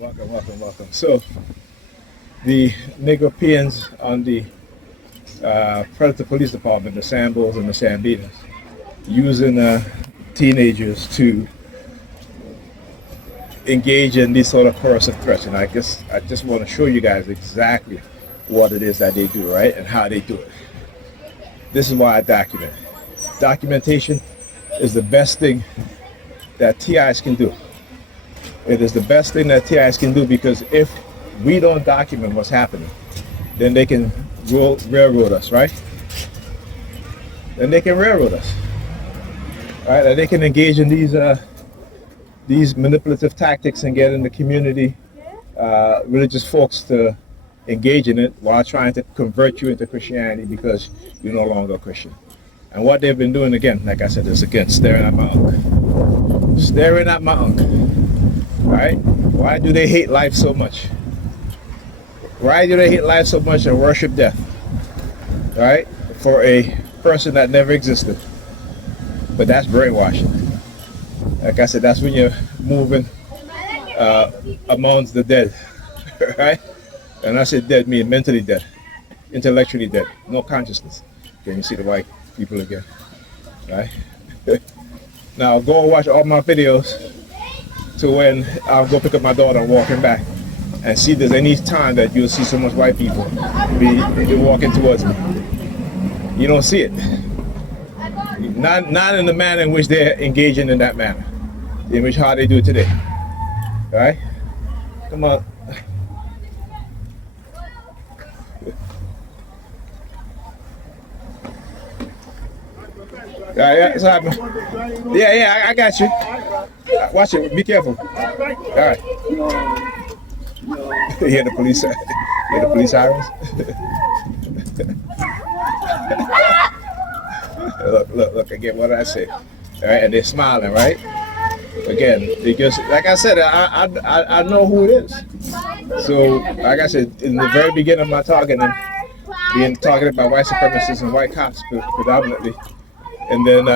Welcome. So, the Negropeans on the Predator Police Department, the Sambos and the Sambitas, using teenagers to engage in these sort of coercive threats. And I just want to show you guys exactly what it is that they do, right, and how they do it. This is why I document. Documentation is the best thing that TIs can do. It is the best thing that TIs can do, because if we don't document what's happening, then they can railroad us, right? Then they can railroad us, right? And they can engage in these manipulative tactics and get in the community, religious folks to engage in it while trying to convert you into Christianity because you're no longer a Christian. And what they've been doing, again, like I said, is again staring at my unk. Staring at my unk. Right? Why do they hate life so much? Why do they hate life so much and worship death? Right? For a person that never existed. But that's brainwashing. Like I said, that's when you're moving amongst the dead. Right? And I said dead, meaning mentally dead, intellectually dead, no consciousness. Can you see the white people again? Right? Now go and watch all my videos to when I'll go pick up my daughter and walking back, and see if there's any time that you'll see so much white people be walking towards me. You don't see it. Not in the manner in which they're engaging in that manner, in which how they do it today. Right? Come on. Yeah, it's happening. Yeah, I got you. Watch it. Be careful. All right. You hear the police? You hear the police sirens? Look. Again, what did I say? All right, and they're smiling, right? Again, because, like I said, I know who it is. So, like I said, in the very beginning of my talking, being targeted by white supremacists and white cops predominantly. And then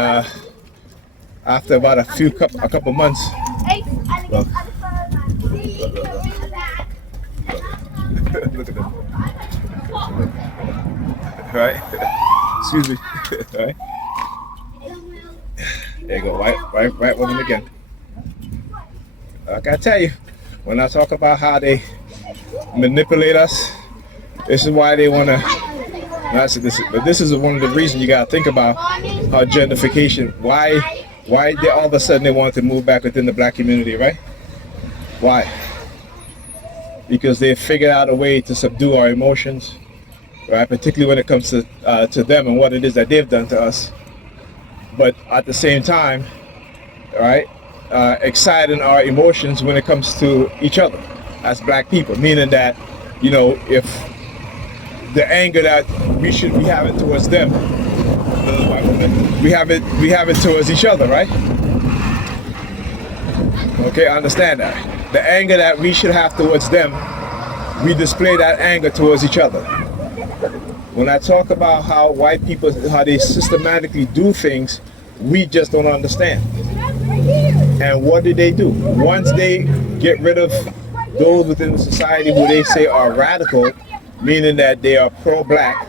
after about a couple months, look at them. Right? Excuse me. Right? There you go, white woman again. Like I tell you, when I talk about how they manipulate us, this is why they want to. But this is one of the reasons you got to think about gentrification. Why they all of a sudden they want to move back within the black community, right? Why? Because they figured out a way to subdue our emotions, right? Particularly when it comes to them and what it is that they've done to us. But at the same time, right, exciting our emotions when it comes to each other as black people, meaning that, you know, if the anger that we should be having towards them, we have it towards each other, right? Okay, I understand that. The anger that we should have towards them, we display that anger towards each other. When I talk about how white people, how they systematically do things, we just don't understand. And what do? Once they get rid of those within the society who they say are radical, meaning that they are pro-black,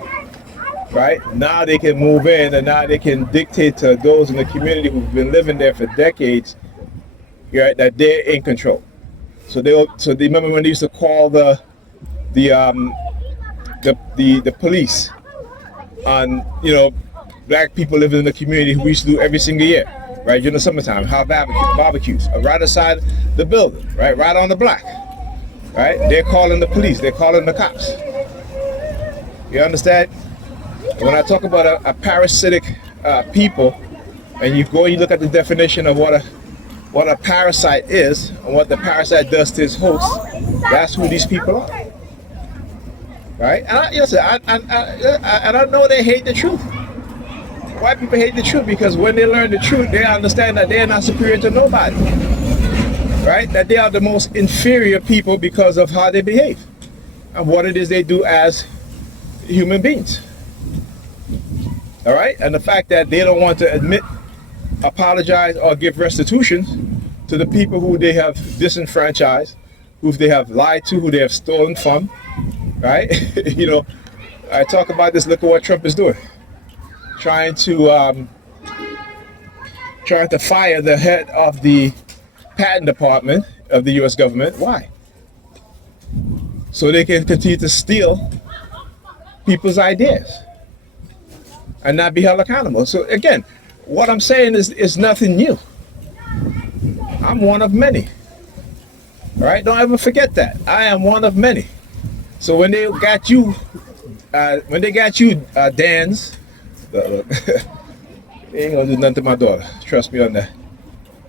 right? Now they can move in and now they can dictate to those in the community who've been living there for decades, right, that they're in control. So they remember when they used to call the police on, you know, black people living in the community, who we used to do every single year, right? During the summertime, have barbecues right outside the building, right on the block, right? They're calling the police, they're calling the cops. You understand? When I talk about a parasitic people, and you look at the definition of what a parasite is and what the parasite does to its host, that's who these people are, right? And I know they hate the truth. White people hate the truth because when they learn the truth, they understand that they are not superior to nobody, right? That they are the most inferior people because of how they behave and what it is they do as human beings. All right, and the fact that they don't want to admit, apologize, or give restitution to the people who they have disenfranchised, who they have lied to, who they have stolen from, right? You know, I talk about this. Look at what Trump is doing, trying to fire the head of the patent department of the U.S. government. Why? So they can continue to steal people's ideas and not be held accountable. So again, what I'm saying is nothing new. I'm one of many. All right? Don't ever forget that. I am one of many. So when they got you, Dan's, look, they ain't gonna do nothing to my daughter. Trust me on that.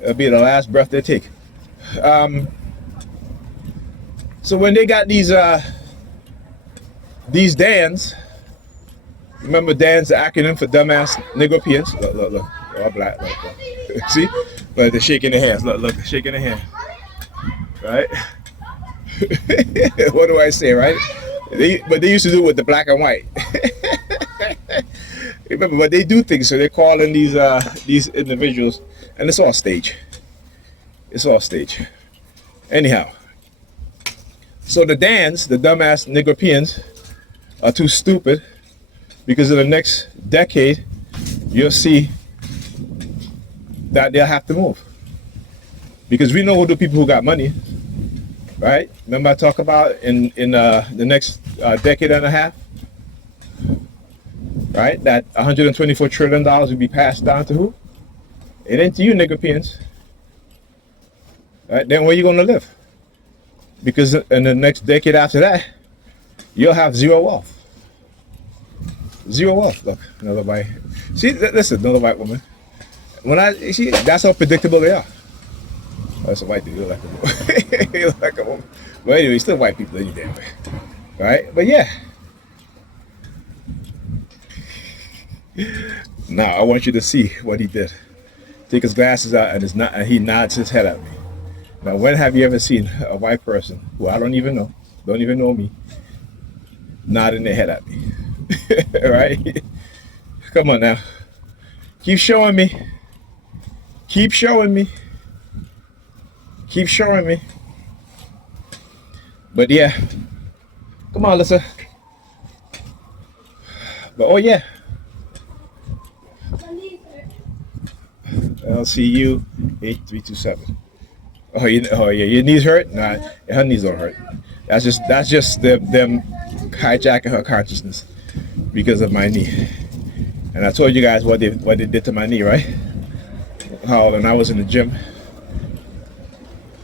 It'll be the last breath they take. So when they got these Dans, remember Dan's the acronym for dumbass Negropeans? Look. All black. Look. See? But they're shaking their hands. Look, shaking their hand. Right? What do I say, right? But they used to do it with the black and white. Remember, but they do things, so they're calling these individuals, and it's all stage. It's all stage. Anyhow, so the Dans, the dumbass Negropeans, are too stupid because in the next decade, you'll see that they'll have to move. Because we know who the people who got money, right? Remember I talk about in the next decade and a half, right? That $124 trillion will be passed down to who? It ain't to you, Negropeans. Right? Then where you gonna live? Because in the next decade after that, you'll have zero wealth. Zero wealth. Look, another white. See, listen, another white woman. When I see, that's how predictable they are. That's a white dude. You look like a woman. You look like a woman. But anyway, still white people any damn way. Right? But yeah. Now I want you to see what he did. Take his glasses out and he nods his head at me. Now, when have you ever seen a white person who I don't even know me, nodding their head at me? Right? Come on now. Keep showing me. Keep showing me. Keep showing me. But yeah. Come on, Lisa. But oh yeah. LCU 8327. Oh yeah, your knees hurt? Nah, her knees don't hurt. That's just them hijacking her consciousness because of my knee. And I told you guys what they did to my knee, right? How when I was in the gym,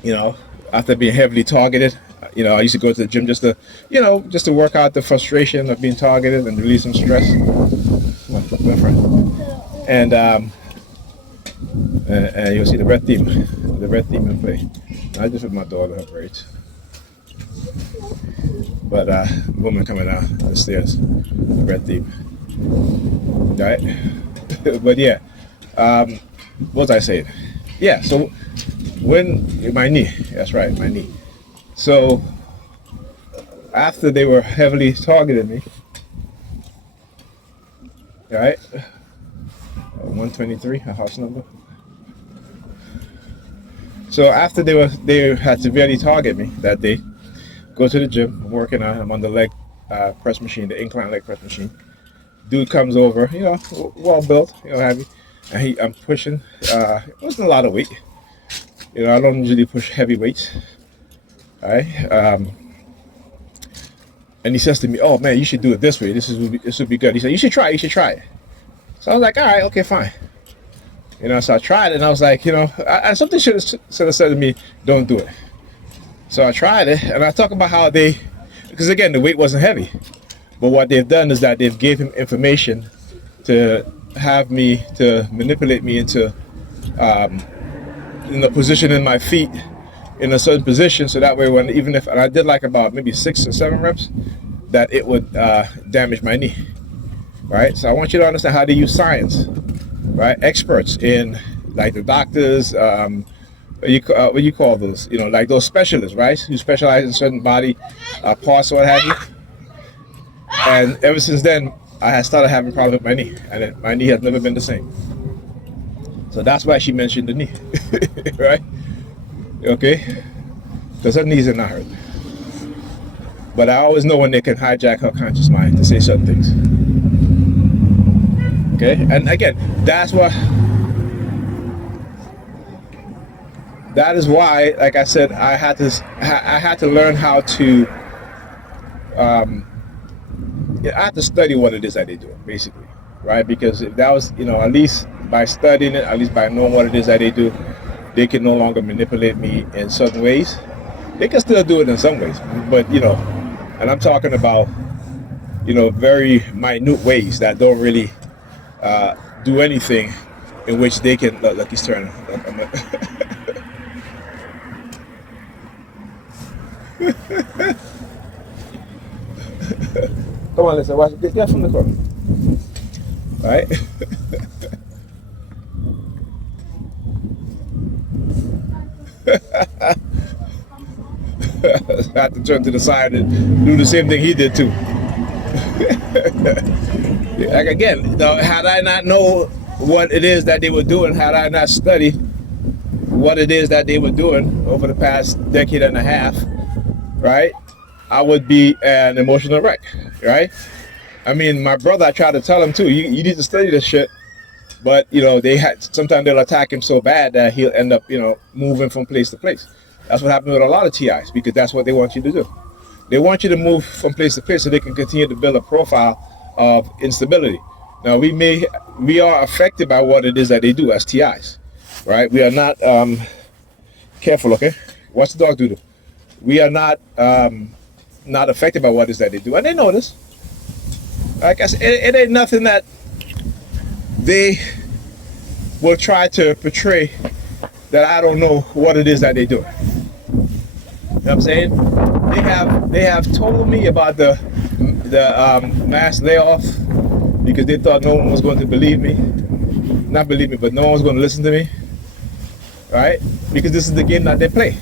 you know, after being heavily targeted, you know, I used to go to the gym just to work out the frustration of being targeted and release some stress. My friend. And you'll see the red theme in play. I just with my daughter, her braids. But woman coming down the stairs, the red theme. Right? But yeah, what was I saying? Yeah, so when my knee, that's right, my knee. So after they were heavily targeting me, right? 123, a house number. So after they had severely target me that day, go to the gym, I'm working on, I'm on the leg press machine, the incline leg press machine. Dude comes over, you know, well built, you know, heavy, and I'm pushing. It wasn't a lot of weight, you know. I don't usually push heavy weights, all right? And he says to me, "Oh man, you should do it this way. This would be good." He said, "You should try it." So I was like, "All right, okay, fine." You know, so I tried it, and I was like, you know, something should have said to me, "Don't do it." So I tried it, and I talk about how because again, the weight wasn't heavy. But what they've done is that they've gave him information to have me, to manipulate me into in the position in my feet in a certain position, so that way and I did like about maybe 6 or 7 reps, that it would damage my knee, right? So I want you to understand how they use science, right? Experts in, like the doctors, what do you call those? You know, like those specialists, right? Who specialize in certain body parts or what have you. And ever since then, I had started having problems with my knee, and my knee has never been the same. So that's why she mentioned the knee, right? Okay. because her needs are not hurt. But I always know when they can hijack her conscious mind to say certain things. Okay, and again, that is why, like I said, I had to learn how to. I had to study what it is that they do, basically, right? Because if that was, at least by studying it, at least by knowing what it is that they do, they can no longer manipulate me in certain ways. They can still do it in some ways, but and I'm talking about, very minute ways that don't really do anything, in which they can. Look, he's turning. Come on, listen. Watch. Get from the car. All right. I have to turn to the side and do the same thing he did too. Like again, had I not know what it is that they were doing, had I not studied what it is that they were doing over the past decade and a half, right, I would be an emotional wreck, right? I mean, my brother, I tried to tell him too, you need to study this shit, but sometimes they'll attack him so bad that he'll end up, moving from place to place. That's what happened with a lot of TIs, because that's what they want you to do. They want you to move from place to place so they can continue to build a profile of instability. Now, we are affected by what it is that they do as TIs, right? We are not, careful, okay? Watch the dog do. We are not affected by what it is that they do. And they know this. Like I said, it ain't nothing that they will try to portray that I don't know what it is that they do. You know what I'm saying? They have told me about the mass layoff because they thought no one was going to believe me. Not believe me, but no one was going to listen to me. Right? Because this is the game that they play.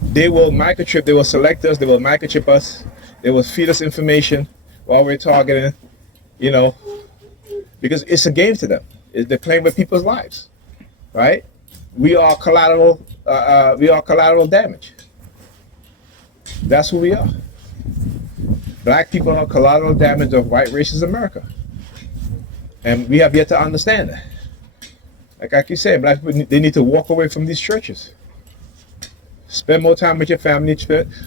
They will microchip, they will select us, they will microchip us, they will feed us information while we're targeting, because it's a game to them. They're playing with people's lives, right? We are collateral damage. That's who we are. Black people are collateral damage of white racist America. And we have yet to understand that. Like I keep saying, black people, they need to walk away from these churches. Spend more time with your family,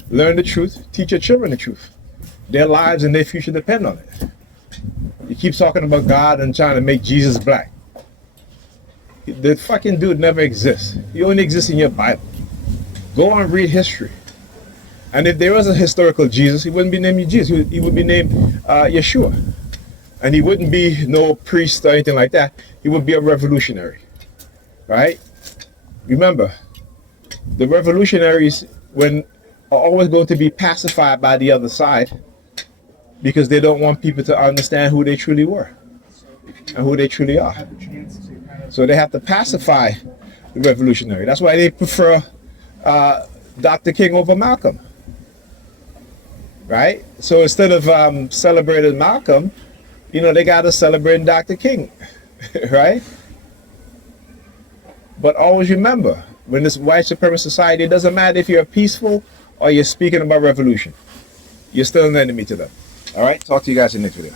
learn the truth, teach your children the truth. Their lives and their future depend on it. You keep talking about God and trying to make Jesus black. The fucking dude never exists. He only exists in your Bible. Go and read history. And if there was a historical Jesus, he wouldn't be named Jesus. He would be named Yeshua. And he wouldn't be no priest or anything like that. He would be a revolutionary. Right? Remember, the revolutionaries are always going to be pacified by the other side because they don't want people to understand who they truly were and who they truly are. So they have to pacify the revolutionary. That's why they prefer Dr. King over Malcolm. Right? So instead of celebrating Malcolm, they got to celebrate Dr. King. Right? But always remember, when this white supremacist society, it doesn't matter if you're peaceful or you're speaking about revolution. You're still an enemy to them. All right? Talk to you guys in the next video.